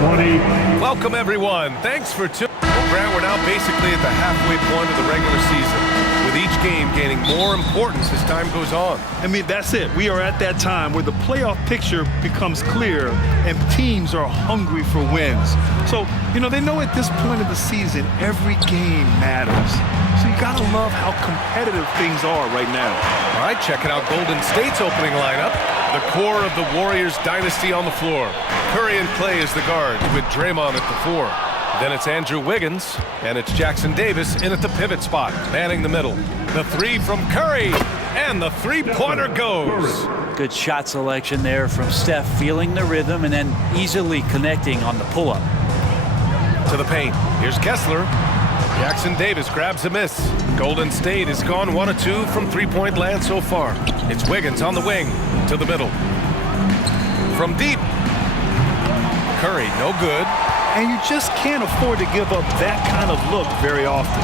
20. Welcome, everyone. Thanks for tuning in. Well, Grant, we're now basically at the halfway point of the regular season, with each game gaining more importance as time goes on. I mean, that's it. We are at that time where the playoff picture becomes clear and teams are hungry for wins. So, they know at this point of the season, every game matters. So you got to love how competitive things are right now. All right, checking out Golden State's opening lineup. The core of the Warriors dynasty on the floor. Curry and Clay as the guards with Draymond at the 4. Then it's Andrew Wiggins, and it's Jackson Davis in at the pivot spot, manning the middle. The 3 from Curry, and the three-pointer goes. Good shot selection there from Steph, feeling the rhythm and then easily connecting on the pull-up. To the paint. Here's Kessler. Jackson Davis grabs a miss. Golden State has gone 1 of 2 from three-point land so far. It's Wiggins on the wing to the middle. From deep. Curry, no good. And you just can't afford to give up that kind of look very often.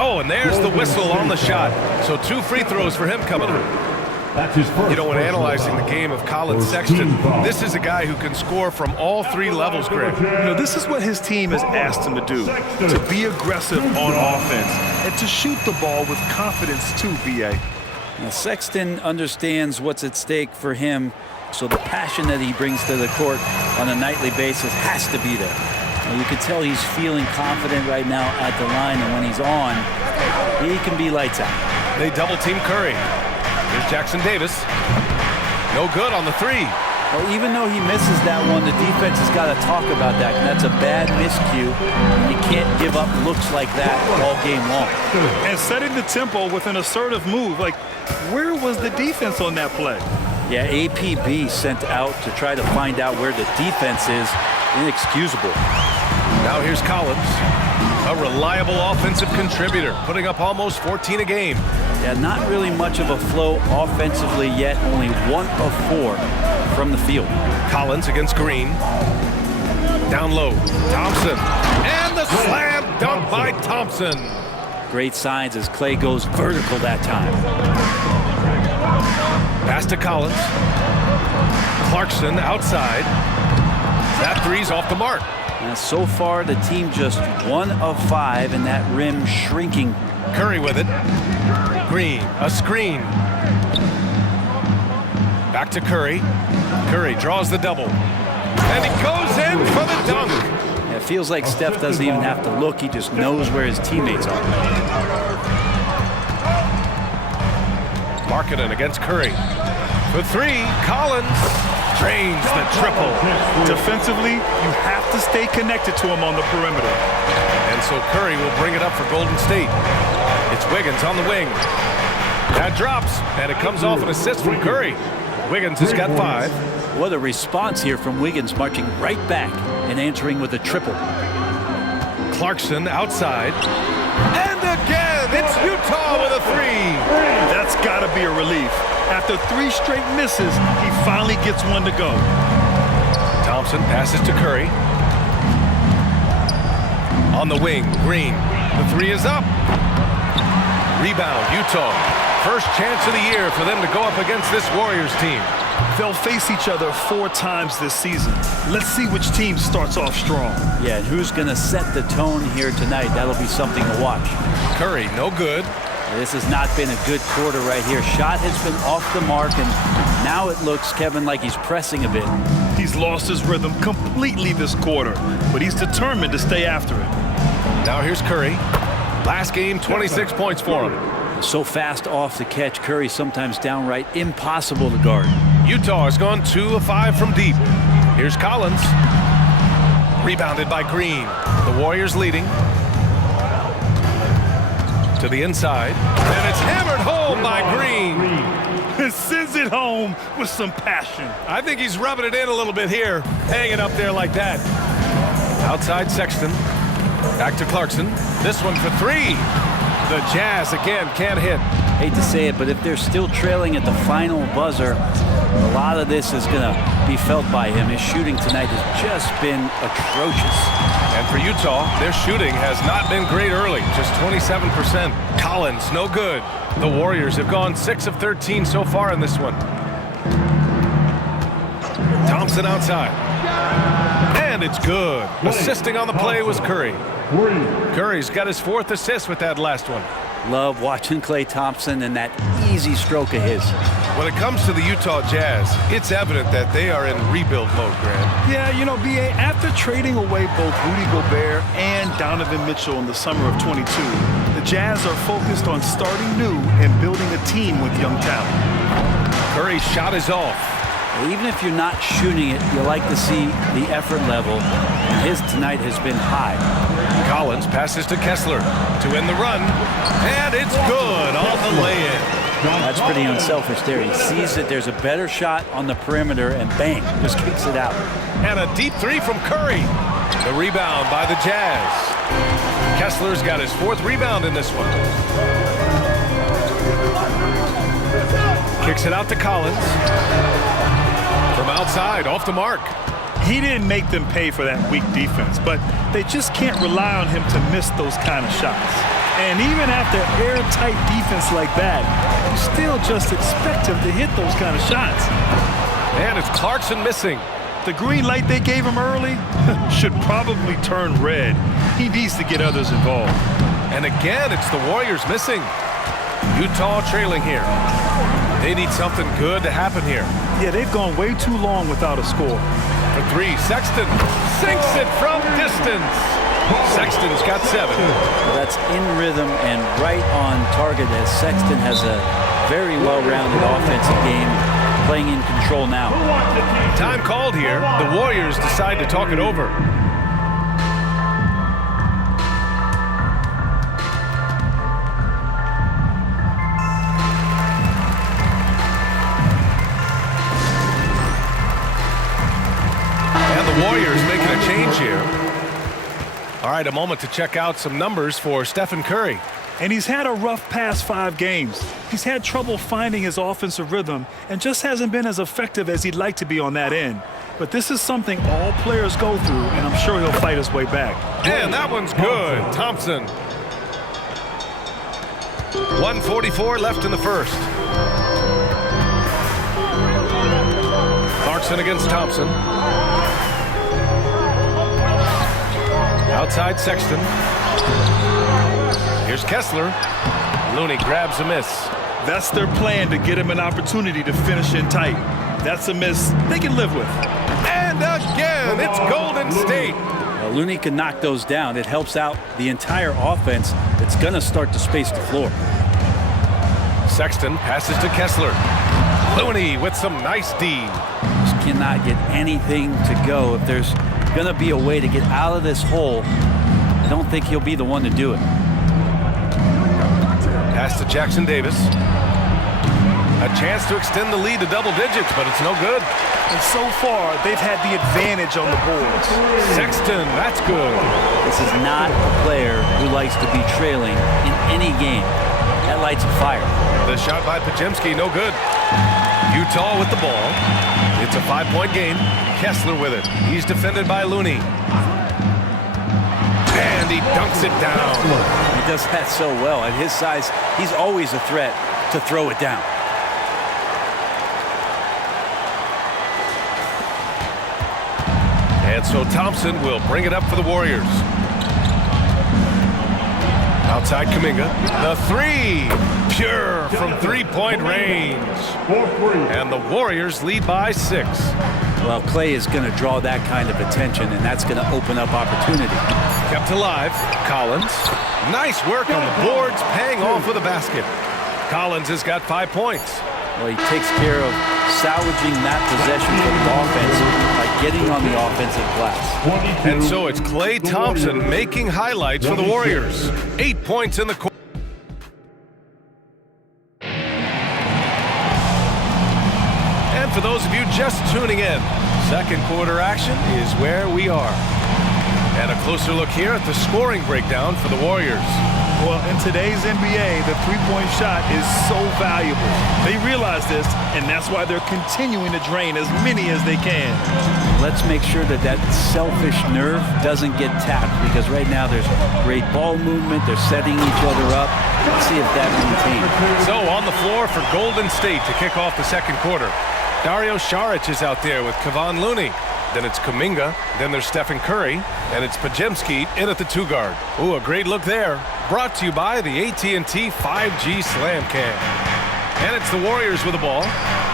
Oh, and there's the whistle on the shot. So 2 free throws for him coming up. That's his first. When analyzing the game of Colin Sexton, this is a guy who can score from all 3 levels, Greg. This is what his team has asked him to do, to be aggressive on offense and to shoot the ball with confidence too, B.A. Now, Sexton understands what's at stake for him, so the passion that he brings to the court on a nightly basis has to be there. Now, you can tell he's feeling confident right now at the line, and when he's on, he can be lights out. They double-team Curry. Here's Jackson Davis. No good on the 3. Well, even though he misses that one, the defense has got to talk about that. And that's a bad miscue. You can't give up looks like that all game long. And setting the tempo with an assertive move. Like, where was the defense on that play? Yeah, APB sent out to try to find out where the defense is. Inexcusable. Now here's Collins. A reliable offensive contributor, putting up almost 14 a game. Yeah, not really much of a flow offensively yet. Only 1 of 4 from the field. Collins against Green. Down low. Thompson. And the slam dunk by Thompson. Great signs as Clay goes vertical that time. Pass to Collins. Clarkson outside. That 3's off the mark. Now, so far, the team just 1 of 5, and that rim shrinking. Curry with it. Green, a screen. Back to Curry. Curry draws the double. And he goes in for the dunk. Yeah, it feels like Steph doesn't even have to look. He just knows where his teammates are. Markkanen against Curry. For 3, Collins drains the triple. Defensively, you have to stay connected to him on the perimeter. And so Curry will bring it up for Golden State. It's Wiggins on the wing. That drops, and it comes off an assist from Curry. Wiggins has got 5. What a response here from Wiggins, marching right back and answering with a triple. Clarkson outside. And again, it's Utah with a 3. That's got to be a relief. After 3 straight misses, he finally gets one to go. Thompson passes to Curry. On the wing, Green. The 3 is up. Rebound, Utah. First chance of the year for them to go up against this Warriors team. They'll face each other 4 times this season. Let's see which team starts off strong. Yeah, and who's going to set the tone here tonight? That'll be something to watch. Curry, no good. This has not been a good quarter right here. Shot has been off the mark, and now it looks, Kevin, like he's pressing a bit. He's lost his rhythm completely this quarter, but he's determined to stay after it. Now here's Curry. Last game, 26 points for him. So fast off the catch, Curry sometimes downright impossible to guard. Utah has gone 2 of 5 from deep. Here's Collins. Rebounded by Green. The Warriors leading. To the inside. And it's hammered home by Green. And sends it home with some passion. I think he's rubbing it in a little bit here. Hanging up there like that. Outside Sexton. Back to Clarkson. This one for 3. The Jazz again can't hit. Hate to say it, but if they're still trailing at the final buzzer, a lot of this is going to be felt by him. His shooting tonight has just been atrocious. And for Utah, their shooting has not been great early, just 27%. Collins, no good. The Warriors have gone 6 of 13 so far in this one. Thompson outside. And it's good. Assisting on the play was Curry. Curry's got his 4th assist with that last one. Love watching Klay Thompson and that easy stroke of his. When it comes to the Utah Jazz, it's evident that they are in rebuild mode, Grant. Yeah, you know, B.A., after trading away both Rudy Gobert and Donovan Mitchell in the summer of 22, the Jazz are focused on starting new and building a team with young talent. Curry's shot is off. Even if you're not shooting it, you like to see the effort level, and his tonight has been high. Collins passes to Kessler to end the run, and it's good on the lay-in. That's pretty unselfish there. He sees that there's a better shot on the perimeter, and bang, just kicks it out. And a deep 3 from Curry. The rebound by the Jazz. Kessler's got his 4th rebound in this one. Kicks it out to Collins. From outside, off the mark. He didn't make them pay for that weak defense, but they just can't rely on him to miss those kind of shots. And even after airtight defense like that, you still just expect him to hit those kind of shots. And it's Clarkson missing. The green light they gave him early should probably turn red. He needs to get others involved. And again, it's the Warriors missing. Utah trailing here. They need something good to happen here. Yeah, they've gone way too long without a score. For 3, Sexton sinks it from distance. Sexton's got 7. Well, that's in rhythm and right on target, as Sexton has a very well-rounded offensive game, playing in control now. Time called here. The Warriors decide to talk it over. The Warriors making a change here. All right, a moment to check out some numbers for Stephen Curry. And he's had a rough past 5 games. He's had trouble finding his offensive rhythm and just hasn't been as effective as he'd like to be on that end. But this is something all players go through, and I'm sure he'll fight his way back. And that one's good. Thompson. 1:44 left in the first. Clarkson against Thompson. Outside Sexton. Here's Kessler. Looney grabs a miss. That's their plan, to get him an opportunity to finish in tight. That's a miss they can live with. And again, it's Golden State. Well, Looney can knock those down. It helps out the entire offense. It's going to start to space the floor. Sexton passes to Kessler. Looney with some nice D. Just cannot get anything to go. If there's going to be a way to get out of this hole, I don't think he'll be the one to do it. Pass to Jackson Davis. A chance to extend the lead to double digits, but it's no good. And so far, they've had the advantage on the boards. Sexton, that's good. This is not a player who likes to be trailing in any game. That lights a fire. The shot by Podziemski, no good. Utah with the ball. It's a 5-point game. Kessler with it. He's defended by Looney. And he dunks it down. He does that so well. At his size, he's always a threat to throw it down. And so Thompson will bring it up for the Warriors. Outside Kuminga. The 3. Pure from 3-point range. And the Warriors lead by 6. Well, Klay is going to draw that kind of attention, and that's going to open up opportunity. Kept alive. Collins. Nice work on the boards, paying off with a basket. Collins has got 5 points. Well, he takes care of salvaging that possession for the offense by getting on the offensive glass. And so it's Klay Thompson making highlights for the Warriors. 8 points in the quarter. And for those of you just tuning in, second quarter action is where we are. And a closer look here at the scoring breakdown for the Warriors. Well, in today's NBA, the three-point shot is so valuable. They realize this, and that's why they're continuing to drain as many as they can. Let's make sure that that selfish nerve doesn't get tapped, because right now there's great ball movement. They're setting each other up. Let's see if that's maintained. So on the floor for Golden State to kick off the second quarter. Dario Saric is out there with Kevon Looney. Then it's Kuminga. Then there's Stephen Curry. And it's Podziemski in at the 2 guard. Ooh, a great look there. Brought to you by the AT&T 5G Slam Cam. And it's the Warriors with the ball,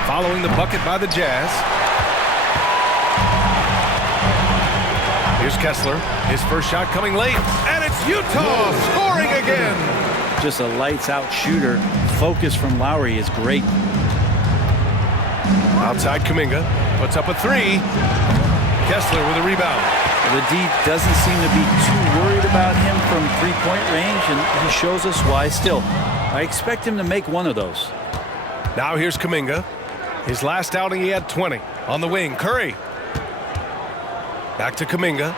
following the bucket by the Jazz. Here's Kessler. His first shot coming late. And it's Utah scoring again. Just a lights-out shooter. Focus from Lowry is great. Outside Kuminga. Puts up a 3. Kessler with a rebound. The D doesn't seem to be too worried about him from three-point range, and he shows us why still. I expect him to make one of those. Now here's Kuminga. His last outing he had 20. On the wing, Curry. Back to Kuminga.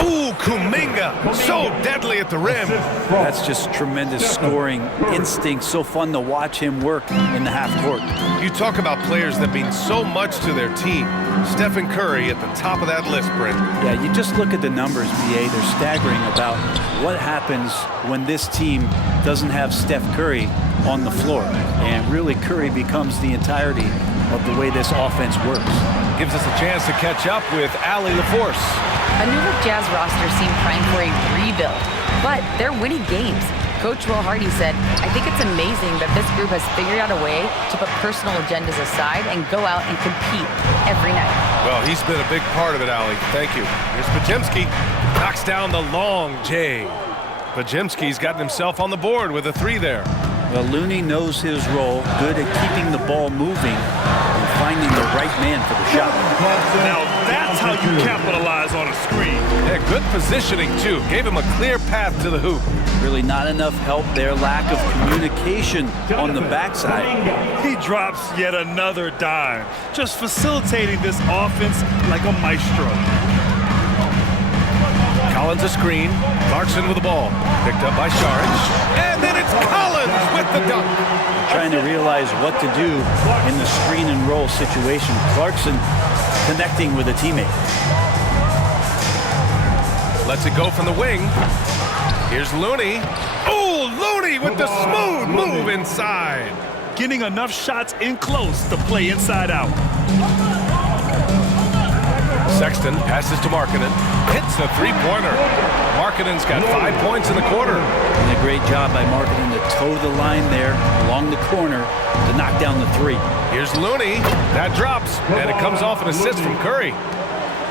Ooh, Kuminga, so deadly at the rim. That's just tremendous scoring instinct. So fun to watch him work in the half court. You talk about players that mean so much to their team. Stephen Curry at the top of that list, Brent. Yeah, you just look at the numbers, BA. They're staggering about what happens when this team doesn't have Steph Curry on the floor. And really, Curry becomes the entirety of the way this offense works. Gives us a chance to catch up with Allie LaForce. A New York Jazz roster seemed primed for a rebuild, but they're winning games. Coach Will Hardy said, "I think it's amazing that this group has figured out a way to put personal agendas aside and go out and compete every night." Well, he's been a big part of it, Allie. Thank you. Here's Podziemski. Knocks down the long J. Podziemski's gotten himself on the board with a 3 there. Well, Looney knows his role, good at keeping the ball moving and finding the right man for the shot. Now that's how you capitalize on a screen. Yeah, good positioning, too. Gave him a clear path to the hoop. Really not enough help there. Lack of communication on the backside. He drops yet another dime, just facilitating this offense like a maestro. Collins a screen. Clarkson with the ball. Picked up by Saric. And then it's Collins with the dunk. Trying to realize what to do in the screen and roll situation. Clarkson connecting with a teammate. Lets it go from the wing. Here's Looney. Oh, Looney with the smooth move inside. Getting enough shots in close to play inside out. Sexton passes to Markkanen. Hits the 3-pointer. Markkanen's got 5 points in the quarter. And a great job by Markkanen to toe the line there along the corner to knock down the 3. Here's Looney. That drops, and it comes off an assist from Curry.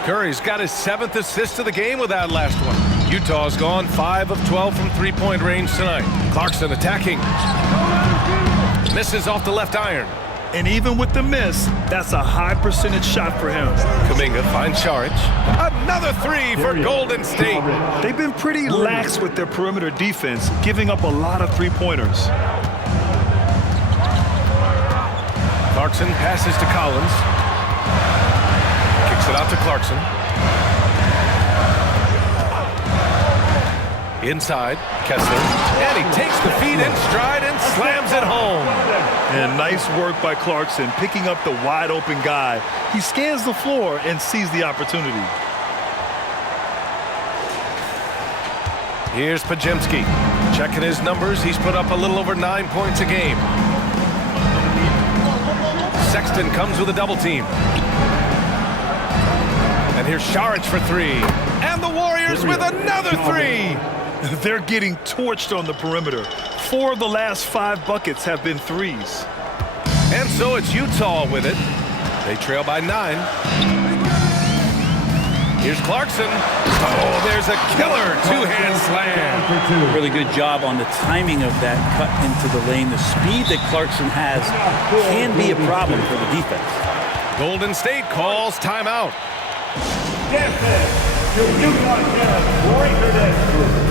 Curry's got his 7th assist of the game with that last one. Utah's gone 5 of 12 from three-point range tonight. Clarkson attacking. Misses off the left iron. And even with the miss, that's a high percentage shot for him. Kuminga finds Saric. Another 3 for Golden State. They've been pretty lax with their perimeter defense, giving up a lot of three-pointers. Clarkson passes to Collins. Kicks it out to Clarkson. Inside, Kessler. And he takes the feed in stride and slams it home. And nice work by Clarkson, picking up the wide-open guy. He scans the floor and sees the opportunity. Here's Podziemski. Checking his numbers, he's put up a little over 9 points a game. Sexton comes with a double team. And here's Saric for 3. And the Warriors with another 3. They're getting torched on the perimeter. 4 of the last 5 buckets have been threes. And so it's Utah with it. They trail by 9. Here's Clarkson. Oh, there's a killer two-hand slam. Really good job on the timing of that cut into the lane. The speed that Clarkson has can be a problem for the defense. Golden State calls timeout. Your Utah Jazz breaker dance group.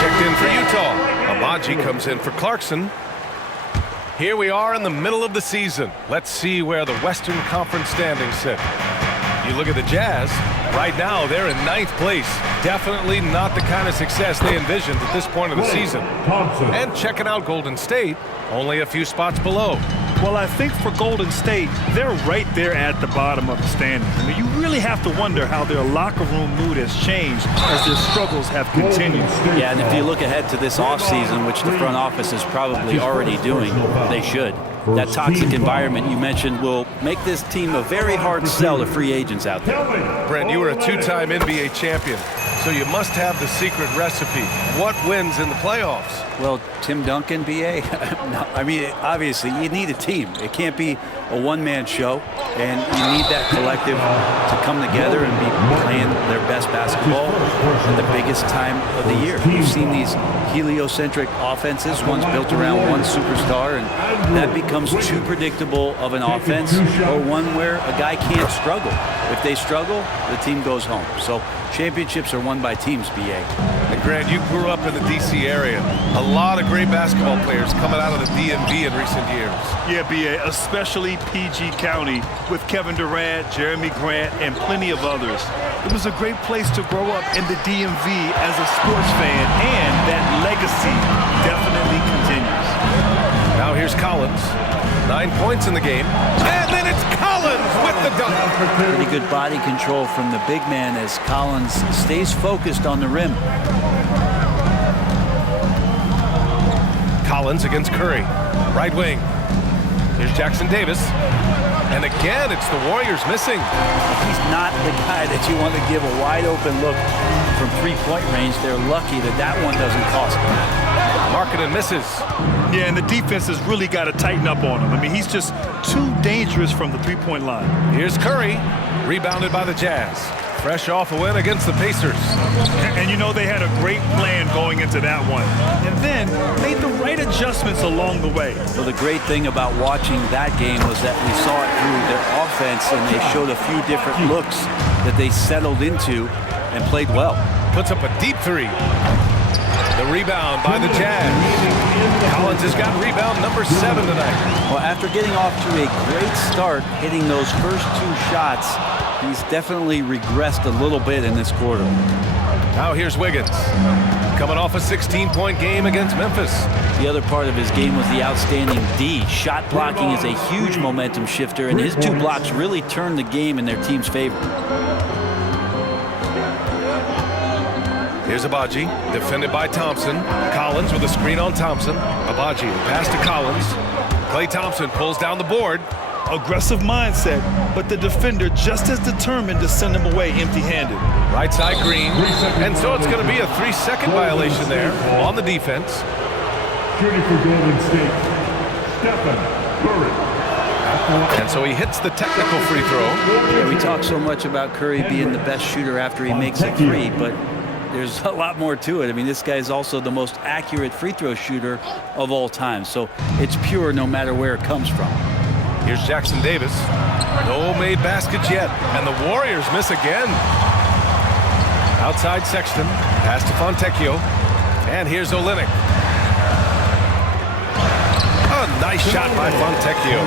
Checked in for Utah. Agbaji comes in for Clarkson. Here we are in the middle of the season. Let's see where the Western Conference standings sit. You look at the Jazz. Right now, they're in 9th place. Definitely not the kind of success they envisioned at this point of the season. And checking out Golden State, only a few spots below. Well, I think for Golden State, they're right there at the bottom of the standings. I mean, you really have to wonder how their locker room mood has changed as their struggles have continued. Yeah, and if you look ahead to this offseason, which the front office is probably already doing, they should. That toxic environment you mentioned will make this team a very hard sell to free agents out there. Brent, you were a two-time NBA champion, so you must have the secret recipe. What wins in the playoffs? Well, Tim Duncan, B.A.? No, I mean, obviously, you need a team. It can't be a one-man show, and you need that collective to come together and be playing their best basketball at the biggest time of the year. We've seen these heliocentric offenses, one's built around one superstar, and that becomes too predictable of an offense, or one where a guy can't struggle. If they struggle, the team goes home. So championships are won by teams, B.A. And Grant, you grew up in the D.C. area. A lot of great basketball players coming out of the DMV in recent years. Yeah, B.A., especially PG County with Kevin Durant, Jeremy Grant, and plenty of others. It was a great place to grow up in the DMV as a sports fan, and that legacy definitely continues. Now here's Collins. 9 points in the game. And then it's Collins with the dunk. Pretty good body control from the big man as Collins stays focused on the rim. Collins against Curry. Right wing. Here's Jackson Davis. And again, it's the Warriors missing. He's not the guy that you want to give a wide open look from three-point range. They're lucky that that one doesn't cost them. Markkanen misses. Yeah, and the defense has really got to tighten up on him. I mean, he's just too dangerous from the three-point line. Here's Curry, rebounded by the Jazz. Fresh off a win against the Pacers. And you know they had a great plan going into that one. And then made the right adjustments along the way. Well, the great thing about watching that game was that we saw it through their offense, and they showed a few different looks that they settled into and played well. Puts up a deep three. The rebound by the Jazz. Collins has got rebound number 7 tonight. Well, after getting off to a great start, hitting those first 2 shots, he's definitely regressed a little bit in this quarter. Now here's Wiggins, coming off a 16-point game against Memphis. The other part of his game was the outstanding D. Shot blocking is a huge momentum shifter, and his 2 blocks really turned the game in their team's favor. Here's Agbaji, defended by Thompson. Collins with a screen on Thompson. Agbaji, pass to Collins. Klay Thompson pulls down the board. Aggressive mindset, but the defender just as determined to send him away empty-handed. Right side Green. And so it's going to be a 3-second violation there on the defense. Shooting for Golden State, Stephen Curry. And so he hits the technical free throw. Yeah, we talk so much about Curry being the best shooter after he makes a 3, but there's a lot more to it. I mean, this guy is also the most accurate free throw shooter of all time. So it's pure no matter where it comes from. Here's Jackson Davis. No made baskets yet. And the Warriors miss again. Outside Sexton. Pass to Fontecchio. And here's Olynyk. A nice shot by Fontecchio.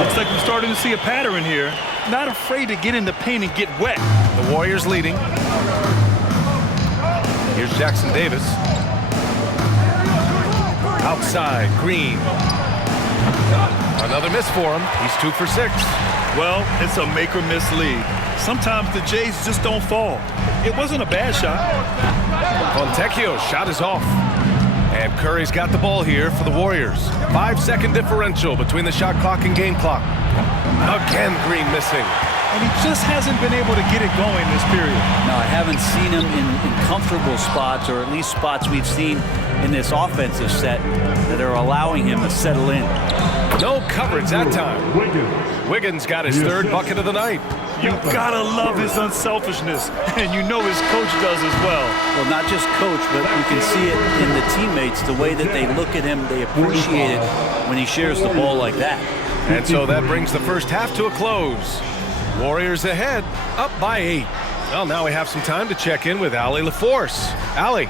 Looks like we're starting to see a pattern here. Not afraid to get in the paint and get wet. The Warriors leading. Here's Jackson Davis. Outside, Green. Another miss for him. He's 2 for 6. Well, it's a make or miss league. Sometimes the Jays just don't fall. It wasn't a bad shot. Fontecchio's shot is off. And Curry's got the ball here for the Warriors. 5-second differential between the shot clock and game clock. Again, Green missing. And he just hasn't been able to get it going this period. No, I haven't seen him in comfortable spots, or at least spots we've seen in this offensive set that are allowing him to settle in. No coverage that time. Wiggins got his 3rd bucket of the night. You've got to love his unselfishness, and you know his coach does as well. Well, not just coach, but you can see it in the teammates, the way that they look at him. They appreciate it when he shares the ball like that. And so that brings the first half to a close. Warriors ahead, up by 8. Well, now we have some time to check in with Allie LaForce. Allie.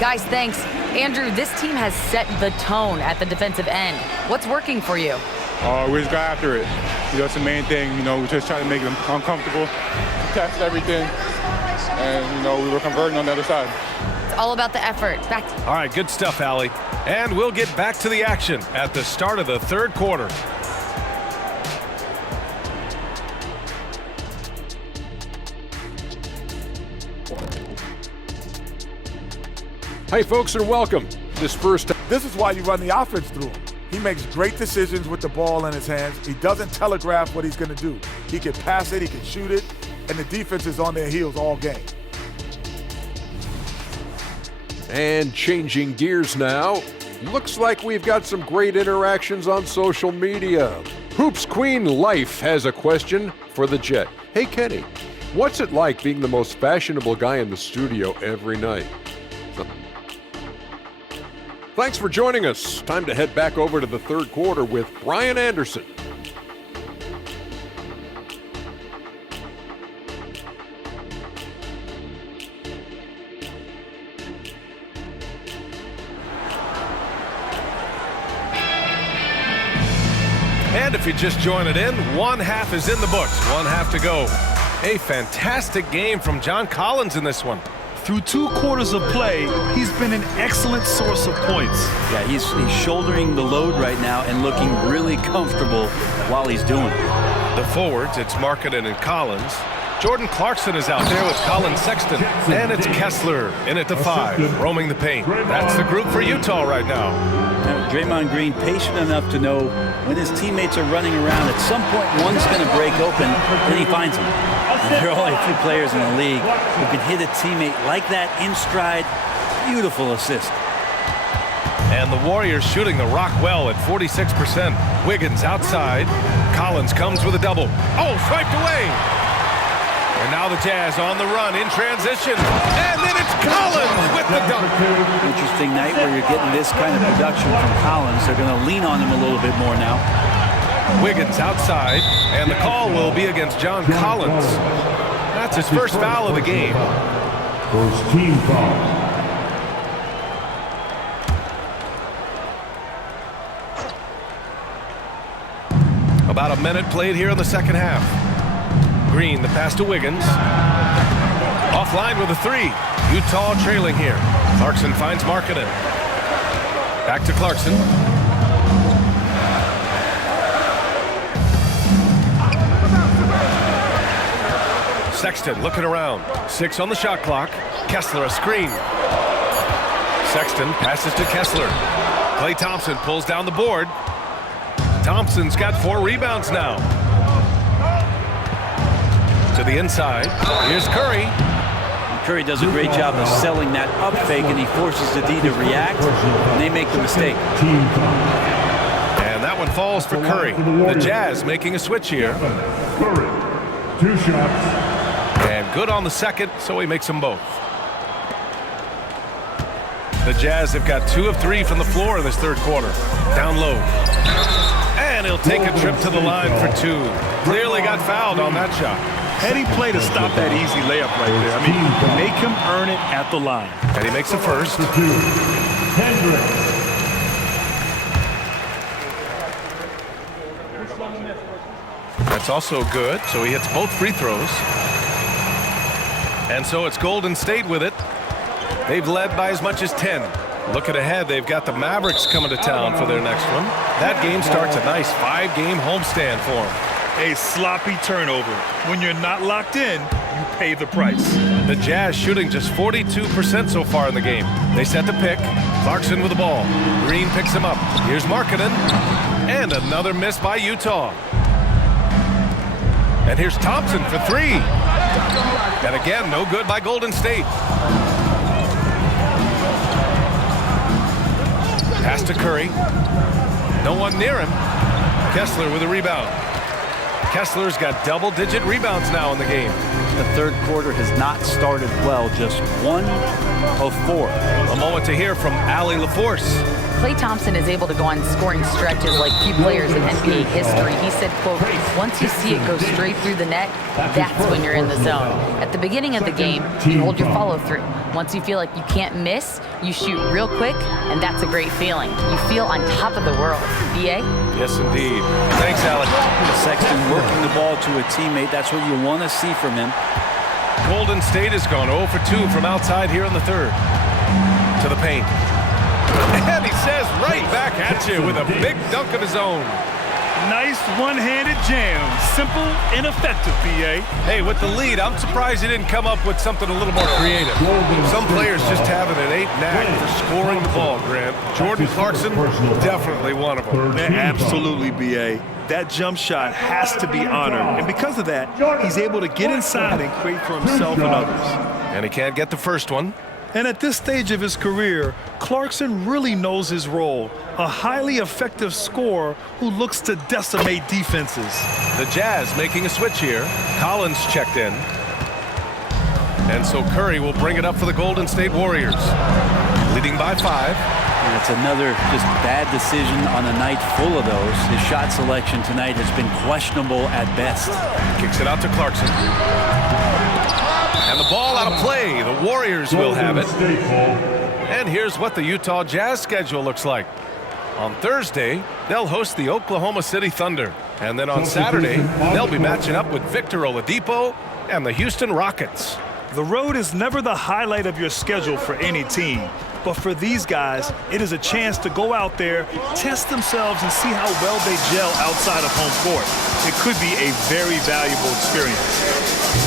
Guys, thanks. Andrew, this team has set the tone at the defensive end. What's working for you? We just got after it. You know, it's the main thing. You know, we just trying to make them uncomfortable, test everything, and, you know, we were converting on the other side. It's all about the effort. Back All right, good stuff, Allie. And we'll get back to the action at the start of the 3rd quarter. Hey, folks, and welcome. This is why you run the offense through him. He makes great decisions with the ball in his hands. He doesn't telegraph what he's going to do. He can pass it, he can shoot it, and the defense is on their heels all game. And changing gears now, looks like we've got some great interactions on social media. Hoops Queen Life has a question for the Jet. Hey, Kenny, what's it like being the most fashionable guy in the studio every night? Thanks for joining us. Time to head back over to the third quarter with Brian Anderson. And if you're just joining in, one half is in the books. One half to go. A fantastic game from John Collins in this one. Through 2 quarters of play, he's been an excellent source of points. Yeah, he's shouldering the load right now and looking really comfortable while he's doing it. The forwards, it's Markkanen and Collins. Jordan Clarkson is out there with Colin Sexton. And it's Kessler in at the 5, roaming the paint. That's the group for Utah right now. Now, Draymond Green patient enough to know when his teammates are running around, at some point one's going to break open, and he finds him. And there are only a few players in the league who can hit a teammate like that in stride. Beautiful assist. And the Warriors shooting the rock well at 46%. Wiggins outside. Collins comes with a double. Oh, swiped away. And now the Jazz on the run in transition. And then it's Collins with the dunk. Interesting night where you're getting this kind of production from Collins. They're going to lean on him a little bit more now. Wiggins outside, and the call will be against John Collins. That's his first foul of the game. First team foul. About a minute played here in the second half. Green, the pass to Wiggins. Offline with a 3. Utah trailing here. Clarkson finds Markkanen. Back to Clarkson. Sexton looking around. 6 on the shot clock. Kessler a screen. Sexton passes to Kessler. Klay Thompson pulls down the board. Thompson's got 4 rebounds now. To the inside. Here's Curry. Curry does a great job of selling that up fake, and he forces the D to react, and they make the mistake. And that one falls for Curry. The Jazz making a switch here. Curry, 2 shots. And good on the second, so he makes them both. The Jazz have got 2 of 3 from the floor in this third quarter. Down low. And he'll take a trip to the line for 2. Clearly got fouled on that shot. Heady play to stop that easy layup right there. I mean, make him earn it at the line. And he makes the first. Hendricks. That's also good, so he hits both free throws. And so it's Golden State with it. They've led by as much as 10. Looking ahead, they've got the Mavericks coming to town for their next one. That game starts a nice 5-game homestand for them. A sloppy turnover. When you're not locked in, you pay the price. The Jazz shooting just 42% so far in the game. They set the pick. Clarkson with the ball. Green picks him up. Here's Markkanen. And another miss by Utah. And here's Thompson for 3. And again, no good by Golden State. Pass to Curry. No one near him. Kessler with a rebound. Kessler's got double-digit rebounds now in the game. The third quarter has not started well, just 1 of 4. A moment to hear from Allie LaForce. Klay Thompson is able to go on scoring stretches like few players in NBA history. He said, quote, once you see it go straight through the net, that's when you're in the zone. At the beginning of the game, you hold your follow through. Once you feel like you can't miss, you shoot real quick, and that's a great feeling. You feel on top of the world. B.A.? Yes, indeed. Thanks, Alex. Sexton working the ball to a teammate. That's what you want to see from him. Golden State has gone 0 for 2 from outside here in the third. To the paint. And he says right back at you with a big dunk of his own. Nice one-handed jam. Simple and effective, B.A. Hey, with the lead, I'm surprised he didn't come up with something a little more creative. Some players just have an innate knack for scoring the ball, Grant. Jordan Clarkson, definitely one of them. Man, absolutely, B.A. That jump shot has to be honored. And because of that, he's able to get inside and create for himself and others. And he can't get the first one. And at this stage of his career, Clarkson really knows his role. A highly effective scorer who looks to decimate defenses. The Jazz making a switch here. Collins checked in. And so Curry will bring it up for the Golden State Warriors. Leading by 5. And it's another just bad decision on a night full of those. His shot selection tonight has been questionable at best. Kicks it out to Clarkson. And the ball out of play. The Warriors will have it. And here's what the Utah Jazz schedule looks like. On Thursday, they'll host the Oklahoma City Thunder. And then on Saturday, they'll be matching up with Victor Oladipo and the Houston Rockets. The road is never the highlight of your schedule for any team. But for these guys, it is a chance to go out there, test themselves, and see how well they gel outside of home court. It could be a very valuable experience.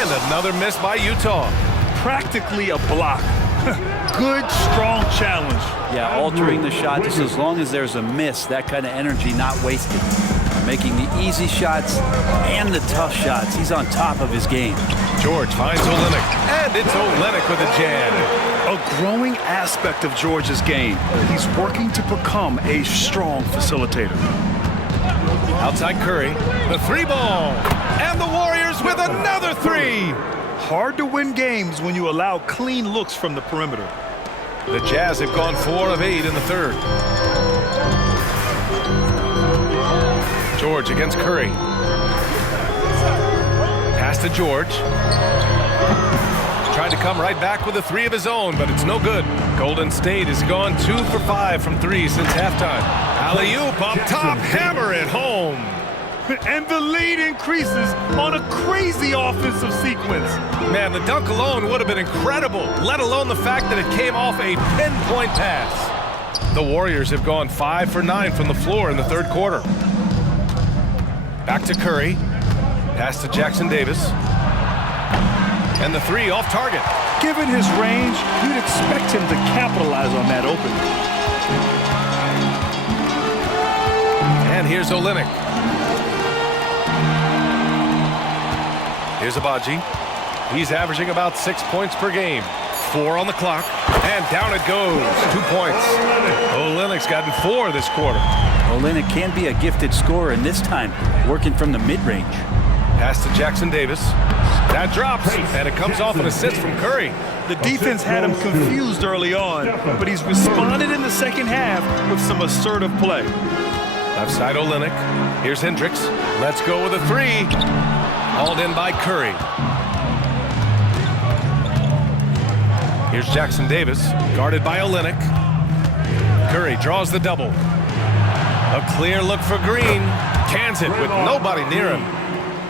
And another miss by Utah. Practically a block. Good, strong challenge. Yeah, altering the shot just as long as there's a miss, that kind of energy not wasted. Making the easy shots and the tough shots. He's on top of his game. George finds Olynyk, and it's Olynyk with a jam. A growing aspect of George's game. He's working to become a strong facilitator. Outside Curry, the 3-ball, and the Warriors with another 3. Hard to win games when you allow clean looks from the perimeter. The Jazz have gone 4 of 8 in the third. George against Curry. Pass to George. Tried to come right back with a 3 of his own, but it's no good. Golden State has gone 2 for 5 from 3 since halftime. Alley-oop up top, hammer it home. And the lead increases on a crazy offensive sequence. Man, the dunk alone would have been incredible, let alone the fact that it came off a pinpoint pass. The Warriors have gone 5 for 9 from the floor in the third quarter. Back to Curry. Pass to Jackson Davis. And the 3 off target. Given his range, you'd expect him to capitalize on that opening. And here's Olynyk. Here's Agbaji. He's averaging about 6 points per game. 4 on the clock. And down it goes. 2 points. Olynyk's gotten 4 this quarter. Olynyk can be a gifted scorer, and this time working from the mid-range. Pass to Jackson Davis. That drops, and it comes off an assist from Curry. The defense had him confused early on, but he's responded in the second half with some assertive play. Left side Olynyk. Here's Hendricks. Let's go with a 3. Hauled in by Curry. Here's Jackson Davis, guarded by Olynyk. Curry draws the double. A clear look for Green. Cans it with nobody near him.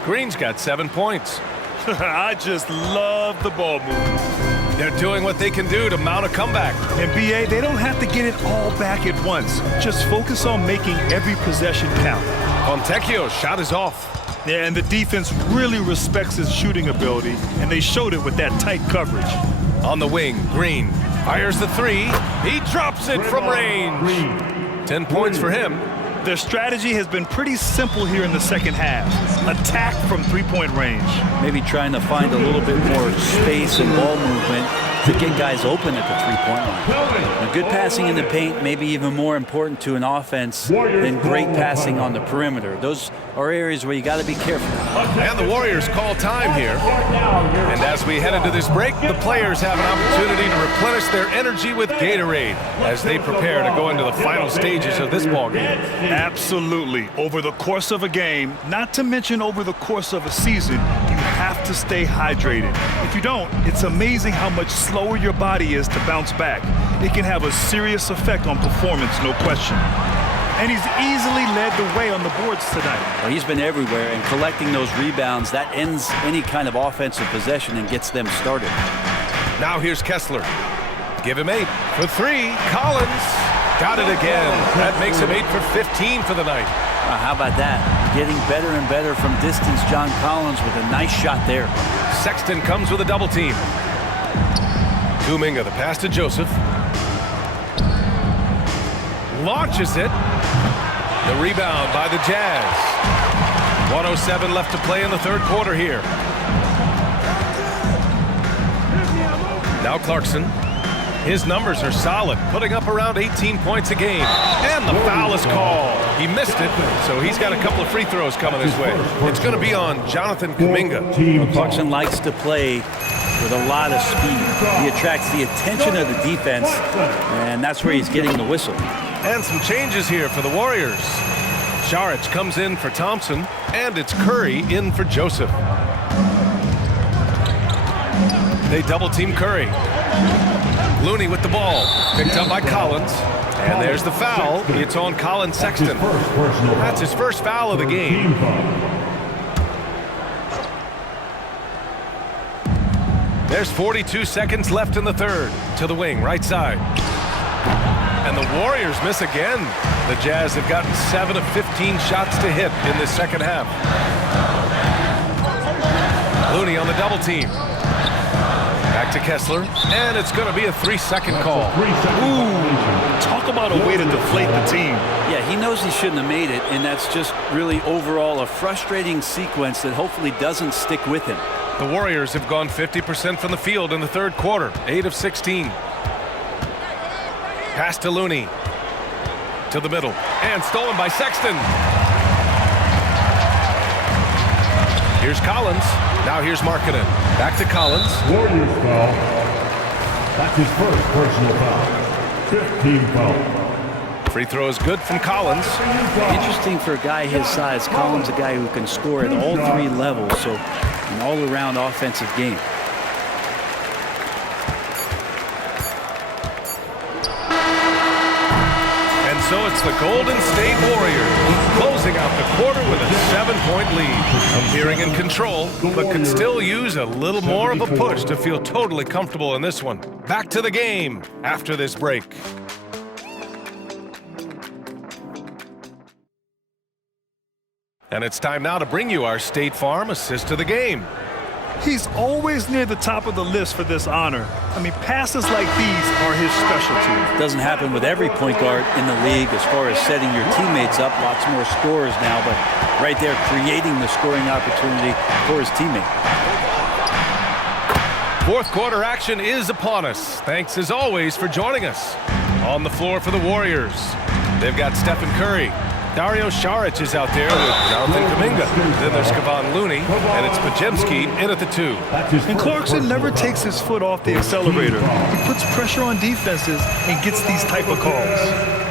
Green's got 7 points. I just love the ball movement. They're doing what they can do to mount a comeback. And BA, they don't have to get it all back at once. Just focus on making every possession count. Fontecchio's shot is off. Yeah, and the defense really respects his shooting ability, and they showed it with that tight coverage. On the wing, Green fires the 3. He drops it from range. 10 points for him. Their strategy has been pretty simple here in the second half. Attack from three-point range. Maybe trying to find a little bit more space and ball movement to get guys open at the three-point line. Now, good passing in the paint may be even more important to an offense than great passing on the perimeter. Those are areas where you got to be careful. And the Warriors call time here. And as we head into this break, the players have an opportunity to replenish their energy with Gatorade as they prepare to go into the final stages of this ballgame. Absolutely. Over the course of a game, not to mention over the course of a season, you have to stay hydrated. If you don't, it's amazing how much slower your body is to bounce back. It can have a serious effect on performance, no question. And he's easily led the way on the boards tonight. Well, he's been everywhere, and collecting those rebounds, that ends any kind of offensive possession and gets them started. Now here's Kessler. Give him 8 for 3. Collins. Got it again. That makes him 8 for 15 for the night. How about that? Getting better and better from distance, John Collins, with a nice shot there. Sexton comes with a double team. Kuminga, the pass to Joseph. Launches it. The rebound by the Jazz. 1:07 left to play in the third quarter here. Now Clarkson. His numbers are solid, putting up around 18 points a game. And the foul is called. He missed it, so he's got a couple of free throws coming his way. It's going to be on Jonathan Kuminga. Clarkson likes to play with a lot of speed. He attracts the attention of the defense, and that's where he's getting the whistle. And some changes here for the Warriors. Saric comes in for Thompson, and it's Curry in for Joseph. They double-team Curry. Looney with the ball, picked up by Collins. And there's the foul. It's on Colin Sexton. That's his first foul of the game. There's 42 seconds left in the third. To the wing, right side. And the Warriors miss again. The Jazz have gotten 7 of 15 shots to hit in this second half. Looney on the double team. Back to Kessler, and it's going to be a 3-second call. Ooh, talk about a way to deflate the team. Yeah, he knows he shouldn't have made it, and that's just really overall a frustrating sequence that hopefully doesn't stick with him. The Warriors have gone 50% from the field in the third quarter, 8 of 16. Pass to Looney. To the middle, and stolen by Sexton. Here's Collins. Now here's Markkanen. Back to Collins. Warriors foul. That's his first personal foul. 15 foul. Free throw is good from Collins. Interesting for a guy his size. Collins, a guy who can score at all three levels, so an all-around offensive game. So it's the Golden State Warriors closing out the quarter with a 7-point lead. Appearing in control, but could still use a little more of a push to feel totally comfortable in this one. Back to the game after this break. And it's time now to bring you our State Farm assist of the game. He's always near the top of the list for this honor. I mean, passes like these are his specialty. Doesn't happen with every point guard in the league as far as setting your teammates up. Lots more scorers now, but right there creating the scoring opportunity for his teammate. Fourth quarter action is upon us. Thanks as always for joining us. On the floor for the Warriors, they've got Stephen Curry. Dario Saric is out there with Jonathan Kuminga. Then there's Kevon Looney, and it's Podziemski in at the 2. And Clarkson never takes his foot off the accelerator. He puts pressure on defenses and gets these type of calls.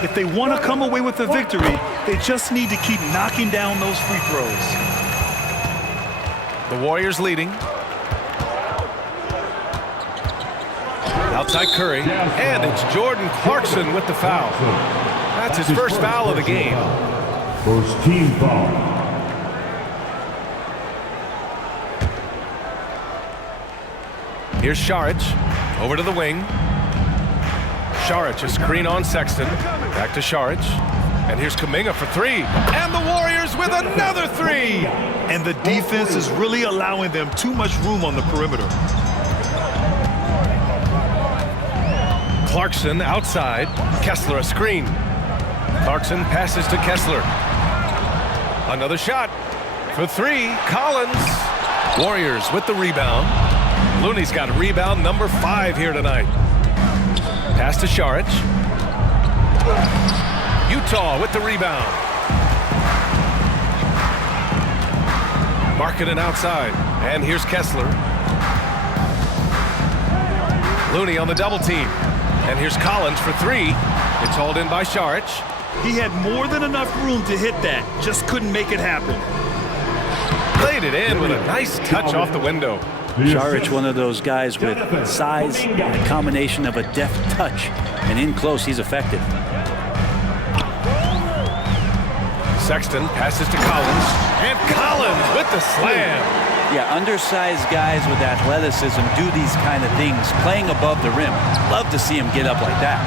If they want to come away with a victory, they just need to keep knocking down those free throws. The Warriors leading. Outside Curry, and it's Jordan Clarkson with the foul. That's his first foul of the game. First team foul. Here's Saric, over to the wing. Saric, a screen on Sexton. Back to Saric. And here's Kuminga for 3. And the Warriors with another 3! And the defense is really allowing them too much room on the perimeter. Clarkson outside. Kessler a screen. Clarkson passes to Kessler. Another shot for 3. Collins. Warriors with the rebound. Looney's got rebound number 5 here tonight. Pass to Saric. Utah with the rebound. Markkanen outside. And here's Kessler. Looney on the double team. And here's Collins for 3. It's hauled in by Saric. He had more than enough room to hit that. Just couldn't make it happen. Laid it in with a nice touch off the window. Saric, one of those guys with size and a combination of a deft touch. And in close, he's effective. Sexton passes to Collins. And Collins with the slam. Yeah, undersized guys with athleticism do these kind of things, playing above the rim. Love to see him get up like that.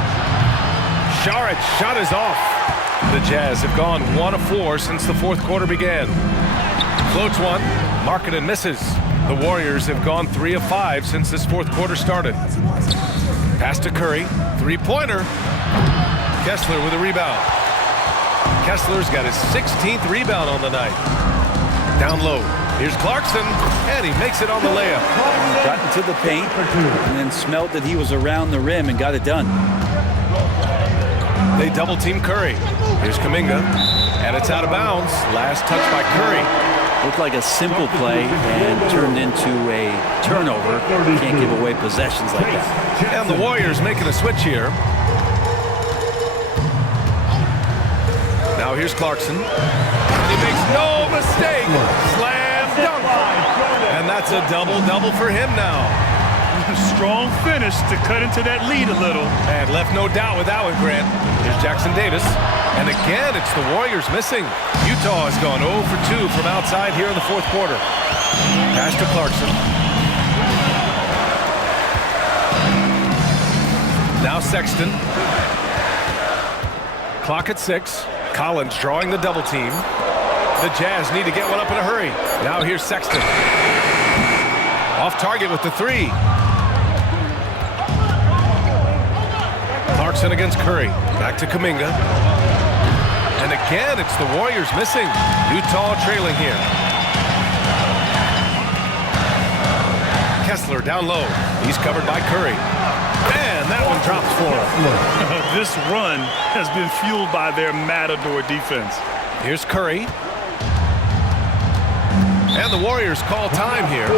Saric shot is off. The Jazz have gone 1 of 4 since the fourth quarter began. Floats one. Markkanen misses. The Warriors have gone 3 of 5 since this fourth quarter started. Pass to Curry. Three-pointer. Kessler with a rebound. Kessler's got his 16th rebound on the night. Down low. Here's Clarkson, and he makes it on the layup. Got into the paint and then smelled that he was around the rim and got it done. They double-team Curry. Here's Kuminga, and it's out of bounds. Last touch by Curry. Looked like a simple play and turned into a turnover. Can't give away possessions like that. And the Warriors making a switch here. Now here's Clarkson. And he makes no mistake. Slam dunk. And that's a double-double for him now. Strong finish to cut into that lead a little. And left no doubt with that one, Grant. Here's Jackson Davis. And again, it's the Warriors missing. Utah has gone 0 for 2 from outside here in the fourth quarter. Pass to Clarkson. Now Sexton. Clock at 6. Collins drawing the double team. The Jazz need to get one up in a hurry. Now here's Sexton. Off target with the 3. Clarkson against Curry. Back to Kuminga. And again, it's the Warriors missing. Utah trailing here. Kessler down low. He's covered by Curry. And that one drops for him. This run has been fueled by their Matador defense. Here's Curry. And the Warriors call time here.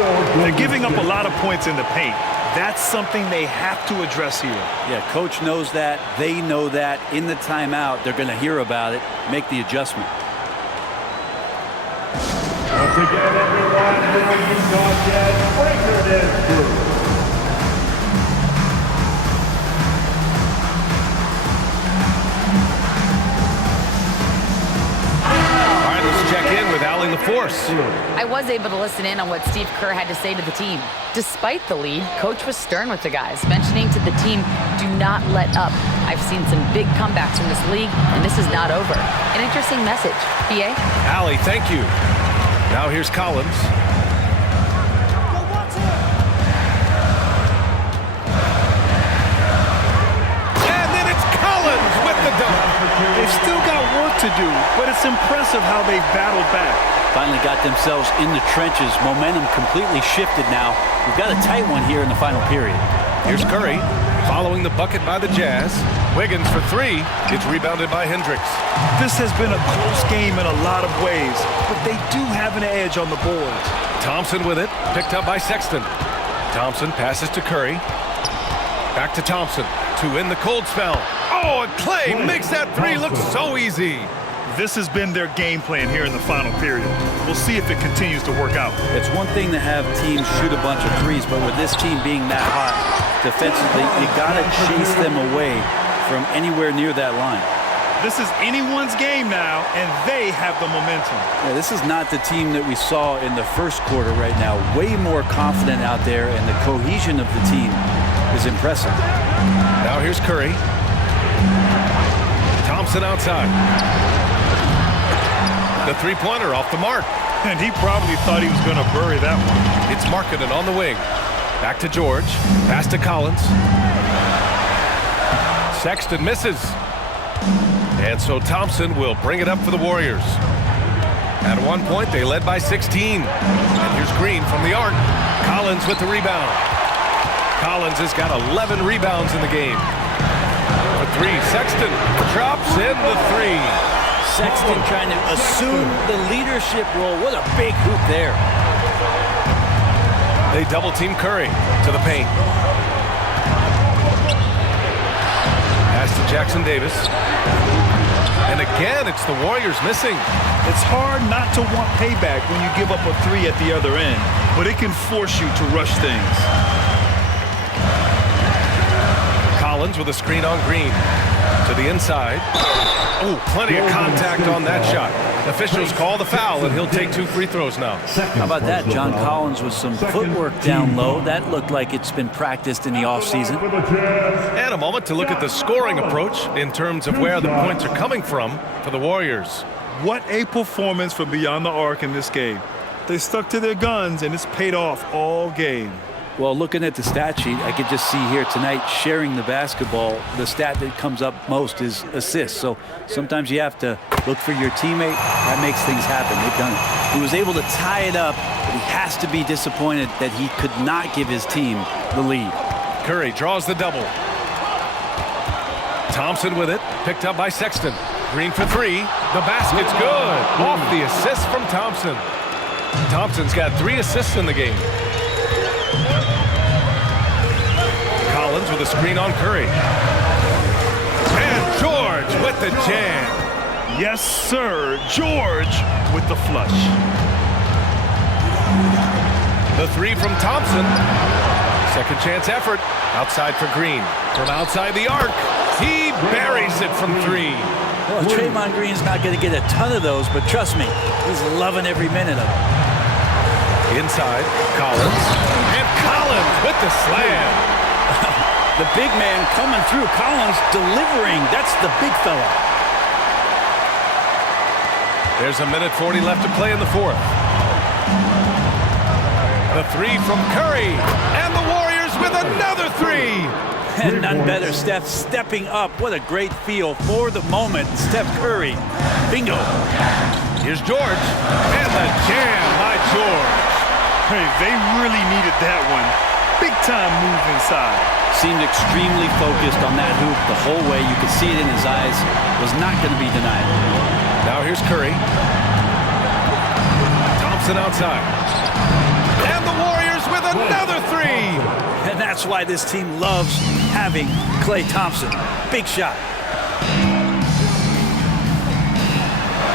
They're giving up a lot of points in the paint. That's something they have to address here. Yeah, coach knows that. They know that. In the timeout, they're going to hear about it, make the adjustment. Once again, everyone, your Utah Jazz record is through. Check in with Allie LaForce. I was able to listen in on what Steve Kerr had to say to the team. Despite the lead, Coach was stern with the guys, mentioning to the team, do not let up. I've seen some big comebacks from this league, and this is not over. An interesting message. PA? Allie, thank you. Now here's Collins. And then it's Collins with the dunk. They've still got work to do, but it's impressive how they've battled back. Finally got themselves in the trenches. Momentum completely shifted now. We've got a tight one here in the final period. Here's Curry, following the bucket by the Jazz. Wiggins for 3. It's rebounded by Hendricks. This has been a close game in a lot of ways, but they do have an edge on the boards. Thompson with it, picked up by Sexton. Thompson passes to Curry. Back to Thompson to win the cold spell. Oh, and Clay makes that 3 look so easy. This has been their game plan here in the final period. We'll see if it continues to work out. It's one thing to have teams shoot a bunch of threes, but with this team being that hot defensively, you got to chase them away from anywhere near that line. This is anyone's game now, and they have the momentum. Yeah, this is not the team that we saw in the first quarter right now. Way more confident out there, and the cohesion of the team is impressive. Now here's Curry. Thompson outside. The three-pointer off the mark. And he probably thought he was going to bury that one. It's Markkanen on the wing. Back to George. Pass to Collins. Sexton misses. And so Thompson will bring it up for the Warriors. At one point, they led by 16. And here's Green from the arc. Collins with the rebound. Collins has got 11 rebounds in the game. For 3, Sexton drops in the 3. Sexton trying to assume the leadership role. What a big hoop there. They double-team Curry to the paint. Pass to Jackson Davis. And again, it's the Warriors missing. It's hard not to want payback when you give up a 3 at the other end, but it can force you to rush things. Collins with a screen on Green. To the inside. Oh, plenty of contact on that shot. Officials call the foul, and he'll take 2 free throws now. How about that? John Collins with some footwork down low. That looked like it's been practiced in the offseason. And a moment to look at the scoring approach in terms of where the points are coming from for the Warriors. What a performance for Beyond the Arc in this game. They stuck to their guns, and it's paid off all game. Well, looking at the stat sheet, I could just see here tonight sharing the basketball. The stat that comes up most is assists. So sometimes you have to look for your teammate. That makes things happen. They've done it. He was able to tie it up, but he has to be disappointed that he could not give his team the lead. Curry draws the double. Thompson with it, picked up by Sexton. Green for 3. The basket's good. Off the assist from Thompson. Thompson's got 3 assists in the game. Collins with a screen on Curry. And George with the jam. Yes, sir. George with the flush. The 3 from Thompson. Second chance effort. Outside for Green. From outside the arc. He buries it from 3. Well, Draymond Green's not going to get a ton of those, but trust me, he's loving every minute of it. Inside, Collins. And Collins with the slam. The big man coming through. Collins delivering. That's the big fella. There's a minute 40 left to play in the 4th. The 3 from Curry. And the Warriors with another 3. And none better. Steph stepping up. What a great feel for the moment. Steph Curry. Bingo. Here's George. And the jam by George. Hey, they really needed that one. Big time move inside. Seemed extremely focused on that hoop the whole way. You could see it in his eyes. Was not going to be denied. Now here's Curry. Thompson outside. And the Warriors with another 3. And that's why this team loves having Klay Thompson. Big shot.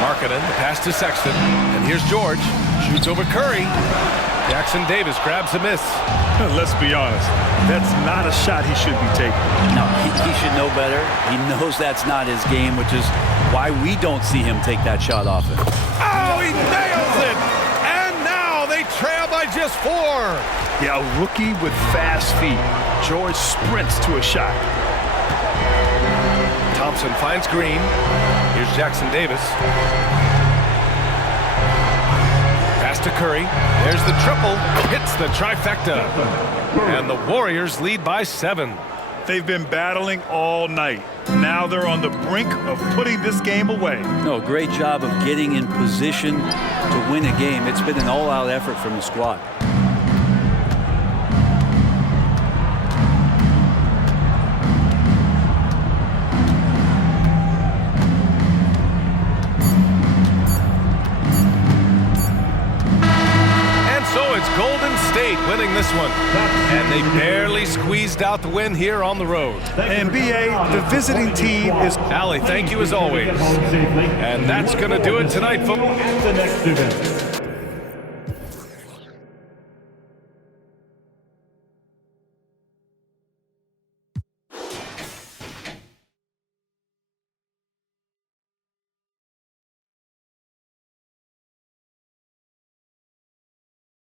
Markkanen, the pass to Sexton. And here's George. Shoots over Curry. Jackson Davis grabs a miss. Let's be honest. That's not a shot he should be taking. No, he should know better. He knows that's not his game, which is why we don't see him take that shot often. Oh, he nails it! And now they trail by just 4. Yeah, a rookie with fast feet. George sprints to a shot. Thompson finds Green. Here's Jackson Davis. Pass to Curry. There's the triple. Hits the trifecta. And the Warriors lead by 7. They've been battling all night. Now they're on the brink of putting this game away. No, great job of getting in position to win a game. It's been an all-out effort from the squad. Golden State winning this one. And they barely squeezed out the win here on the road. And BA, the visiting team is... Allie, thank you as always. And that's going to do it tonight, folks. The next event.